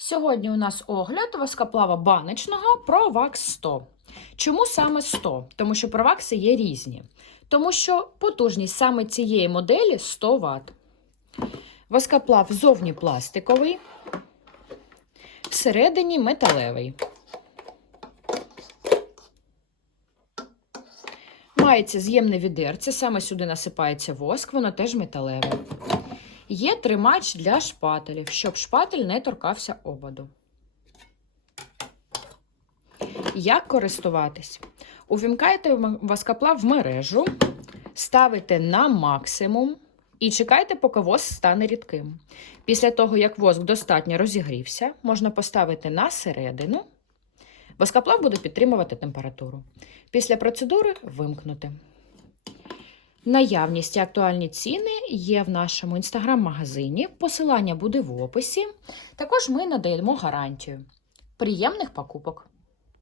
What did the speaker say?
Сьогодні у нас огляд воскоплава баночного ProVax 100. Чому саме 100? Тому що провакси є різні. Тому що потужність саме цієї моделі 100 Вт. Воскоплав зовні пластиковий, всередині металевий. Мається з'ємне відерце, саме сюди насипається воск, воно теж металеве. Є тримач для шпателів, щоб шпатель не торкався ободу. Як користуватись? Увімкаєте воскоплав в мережу, ставите на максимум і чекайте, поки воск стане рідким. Після того, як воск достатньо розігрівся, можна поставити на середину. Воскоплав буде підтримувати температуру. Після процедури вимкнути. Наявність і актуальні ціни є в нашому інстаграм-магазині. Посилання буде в описі. Також ми надаємо гарантію. Приємних покупок!